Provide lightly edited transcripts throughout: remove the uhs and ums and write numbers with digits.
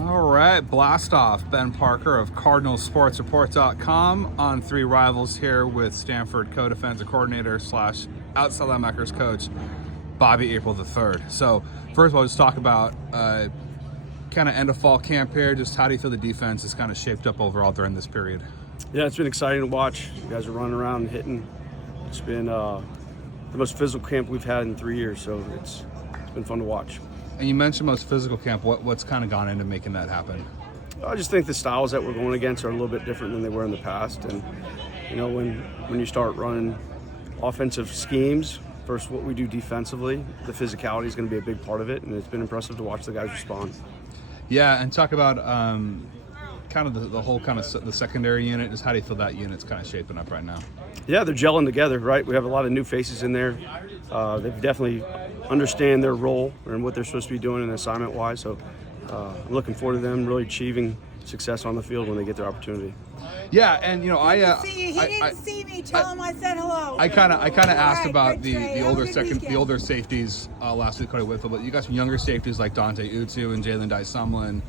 All right, blast off. Ben Parker of CardinalSportsReport.com on Three Rivals here with Stanford co-defensive coordinator slash outside linebackers coach Bobby April III. So first of all, just talk about kind of end of fall camp here. Just how do you feel the defense is kind of shaped up overall during this period? Yeah, it's been exciting to watch. You guys are running around and hitting. It's been the most physical camp we've had in 3 years, so it's been fun to watch. And you mentioned most physical camp. What's kind of gone into making that happen? I just think the styles that we're going against are a little bit different than they were in the past. And, you know, when you start running offensive schemes versus what we do defensively, the physicality is going to be a big part of it. And it's been impressive to watch the guys respond. Yeah, and talk about kind of the whole kind of the secondary unit. Just how do you feel that unit's kind of shaping up right now? Yeah, they're gelling together, right? We have a lot of new faces in there. They've definitely understand their role and what they're supposed to be doing in assignment-wise. So I'm looking forward to them really achieving success on the field when they get their opportunity. Yeah, and you know, He didn't see me. Tell him I said hello. I kind of asked right, about great trade. the Have a older good weekend. older safeties last week, Cody Whitfield, but you got some younger safeties like Dante Utu and Jalen Dye-Sumlin.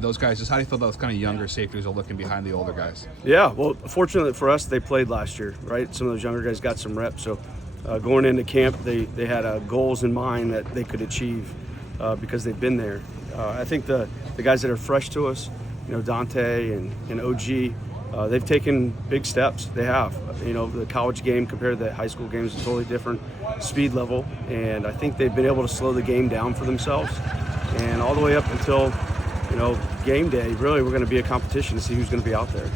Those guys, just how do you feel those kind of younger safeties are looking behind the older guys? Yeah, well, fortunately for us, they played last year, right? Some of those younger guys got some reps. So going into camp, they had goals in mind that they could achieve because they've been there. I think the guys that are fresh to us, you know, Dante and OG, they've taken big steps. They have. You know, the college game compared to the high school game is a totally different speed level, and I think they've been able to slow the game down for themselves. And all the way up until, you know, game day, really, we're going to be a competition to see who's going to be out there.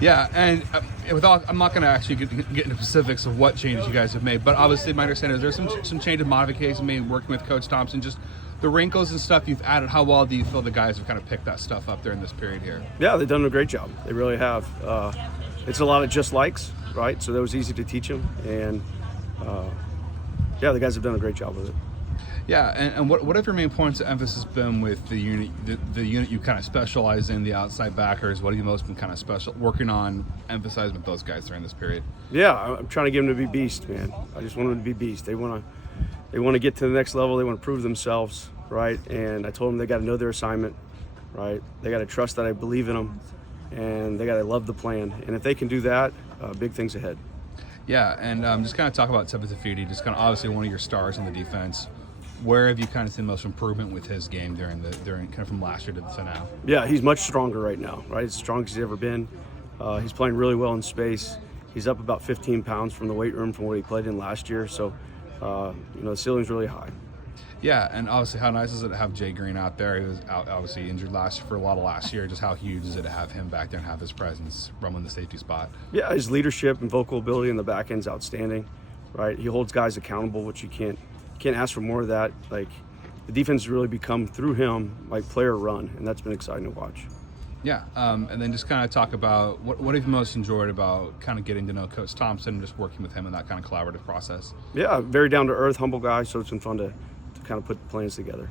Yeah, and I'm not going to actually get into specifics of what changes you guys have made, but obviously my understanding is there's some changes, modifications made working with Coach Thompson, just the wrinkles and stuff you've added. How well do you feel the guys have kind of picked that stuff up during this period here? Yeah, they've done a great job. They really have. It's a lot of just likes, right? So that was easy to teach them, and yeah, the guys have done a great job with it. Yeah, and what have your main points of emphasis been with the unit, the unit you kind of specialize in, the outside backers? What have you most been kind of working on, emphasizing with those guys during this period? Yeah, I'm trying to get them to be beast, man. I just want them to be beast. They want to get to the next level. They want to prove themselves, right? And I told them they got to know their assignment, right? They got to trust that I believe in them, and they got to love the plan. And if they can do that, big things ahead. Yeah, and just kind of talk about Tevin Tafiti, just kind of obviously one of your stars on the defense. Where have you kind of seen most improvement with his game during kind of from last year to now? Yeah, he's much stronger right now, right? He's the strongest he's ever been. He's playing really well in space. He's up about 15 pounds from the weight room from what he played in last year. So, you know, the ceiling's really high. Yeah, and obviously how nice is it to have Jay Green out there? He was obviously injured for a lot of last year. Just how huge is it to have him back there and have his presence running the safety spot? Yeah, his leadership and vocal ability in the back end's outstanding, right? He holds guys accountable, which you can't ask for more of that. Like, the defense has really become, through him, like player run, and that's been exciting to watch. Yeah, and then just kind of talk about what have you most enjoyed about kind of getting to know Coach Thompson and just working with him in that kind of collaborative process? Yeah, very down to earth, humble guy, so it's been fun to kind of put the plans together.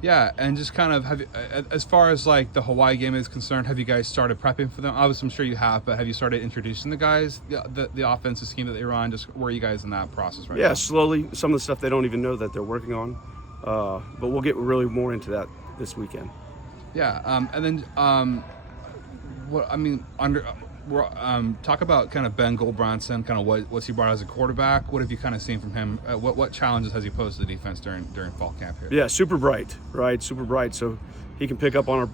Yeah, and just kind of as far as like the Hawaii game is concerned, have you guys started prepping for them? Obviously, I'm sure you have, but have you started introducing the guys the offensive scheme that they run? Just where are you guys in that process right now? Yeah, slowly. Some of the stuff they don't even know that they're working on, but we'll get really more into that this weekend. Yeah, and then talk about kind of Ben Goldbronson, kind of what's he brought as a quarterback. What have you kind of seen from him? What challenges has he posed to the defense during fall camp here? Yeah, super bright, right? Super bright. So he can pick up on our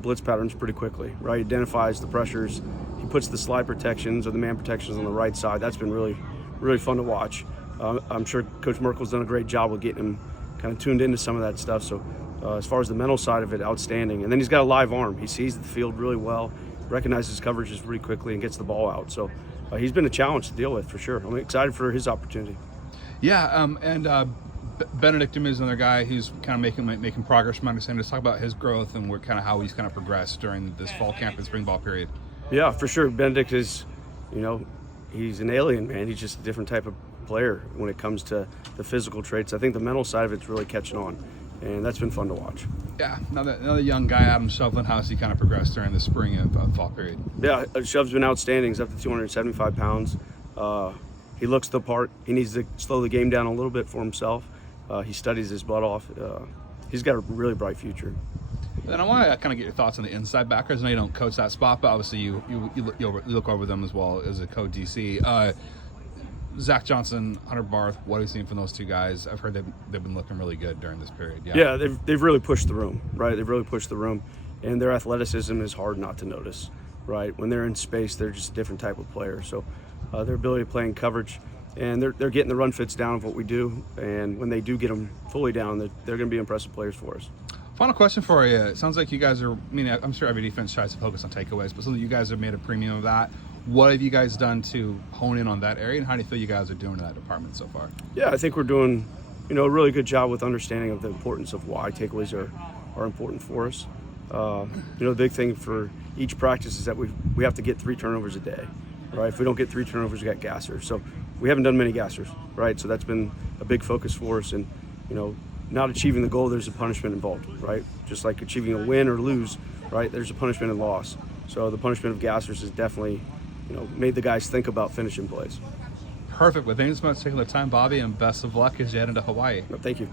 blitz patterns pretty quickly, right? He identifies the pressures. He puts the slide protections or the man protections on the right side. That's been really, really fun to watch. I'm sure Coach Merkel's done a great job with getting him kind of tuned into some of that stuff. So as far as the mental side of it, outstanding. And then he's got a live arm. He sees the field really well, recognizes coverages really quickly, and gets the ball out. So he's been a challenge to deal with for sure. I'm excited for his opportunity. Yeah, and Benedict is another guy who's kind of making progress from my understanding. Let's talk about his growth and how he's kind of progressed during this fall camp and spring ball period. Yeah, for sure. Benedict is, you know, he's an alien, man. He's just a different type of player when it comes to the physical traits. I think the mental side of it's really catching on, and that's been fun to watch. Yeah, another young guy, Adam Shovelin. How's he kind of progressed during the spring and fall period? Yeah, Shov's been outstanding. He's up to 275 pounds. He looks the part. He needs to slow the game down a little bit for himself. He studies his butt off. he's got a really bright future. And I want to kind of get your thoughts on the inside backers. I know you don't coach that spot, but obviously you look over them as well as a co-DC. Zach Johnson, Hunter Barth, what have you seen from those two guys? I've heard they've been looking really good during this period. Yeah, they've really pushed the room, right? They've really pushed the room, and their athleticism is hard not to notice, right? When they're in space, they're just a different type of player. So their ability to play in coverage, and they're getting the run fits down of what we do, and when they do get them fully down, they're going to be impressive players for us. Final question for you. It sounds like you guys are, I'm sure every defense tries to focus on takeaways, but something you guys have made a premium of that. What have you guys done to hone in on that area, and how do you feel you guys are doing in that department so far? Yeah, I think we're doing, a really good job with understanding of the importance of why takeaways are important for us. The big thing for each practice is that we have to get 3 turnovers a day, right? If we don't get 3 turnovers, we got gassers. So we haven't done many gassers, right? So that's been a big focus for us, and not achieving the goal, there's a punishment involved, right? Just like achieving a win or lose, right? There's a punishment and loss. So the punishment of gassers has definitely, made the guys think about finishing plays. Perfect. Well, thank you so much for taking the time, Bobby, and best of luck as you head into Hawaii. Thank you.